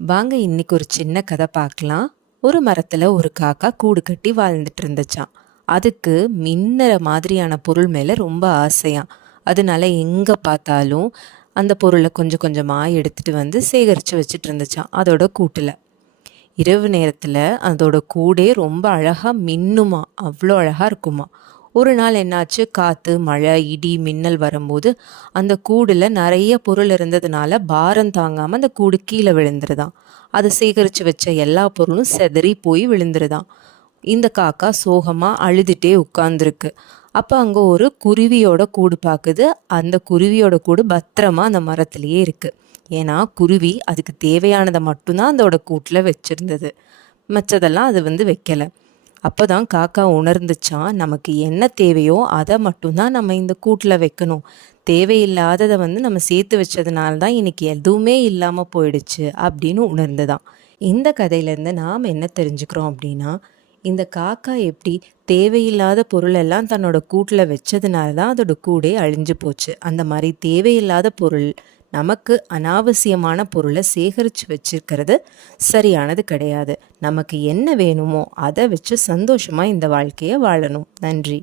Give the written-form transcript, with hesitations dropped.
வாங்க இன்னைக்கு ஒரு சின்ன கதை பார்க்கலாம். ஒரு மரத்துல ஒரு காக்கா கூடு கட்டி வாழ்ந்துட்டு இருந்துச்சாம். அதுக்கு மின்னற மாதிரியான பொருள் மேல ரொம்ப ஆசையாம். அதனால எங்க பார்த்தாலும் அந்த பொருளை கொஞ்சம் கொஞ்சமா எடுத்துட்டு வந்து சேகரித்து வச்சுட்டு இருந்துச்சாம் அதோட கூட்டுல. இரவு நேரத்துல அதோட கூடே ரொம்ப அழகா மின்னுமா, அவ்வளோ அழகா இருக்குமா. ஒரு நாள் என்னாச்சு, காத்து மழை இடி மின்னல் வரும்போது அந்த கூடுல நிறைய பொருள் இருந்ததுனால பாரம் தாங்காம அந்த கூடு கீழே விழுந்துருதாம். அதை சேகரித்து வச்ச எல்லா பொருளும் செதறி போய் விழுந்துருதாம். இந்த காக்கா சோகமா அழுதுட்டே உட்கார்ந்துருக்கு. அப்போ அங்கே ஒரு குருவியோட கூடு பார்க்குது. அந்த குருவியோட கூடு பத்திரமா அந்த மரத்துலேயே இருக்கு. ஏன்னா குருவி அதுக்கு தேவையானதை மட்டும்தான் அதோட கூட்டில் வச்சிருந்தது, மற்றதெல்லாம் அது வைக்கலை. அப்போ தான் காக்கா உணர்ந்துச்சான், நமக்கு என்ன தேவையோ அதை மட்டும்தான் நம்ம இந்த கூட்டில் வைக்கணும். தேவையில்லாததை நம்ம சேர்த்து வச்சதுனால தான் இன்னைக்கு எதுவுமே இல்லாமல் போயிடுச்சு அப்படின்னு உணர்ந்துதான். இந்த கதையிலேருந்து நாம் என்ன தெரிஞ்சுக்கிறோம் அப்படின்னா, இந்த காக்கா எப்படி தேவையில்லாத பொருளெல்லாம் தன்னோட கூட்டில் வச்சதுனால தான் அதோட கூடே அழிஞ்சு போச்சு. அந்த மாதிரி தேவையில்லாத பொருள், நமக்கு அனாவசியமான பொருளை சேகரித்து வச்சிருக்கிறது சரியானது கிடையாது. நமக்கு என்ன வேணுமோ அதை வச்சு சந்தோஷமாக இந்த வாழ்க்கையை வாழணும். நன்றி.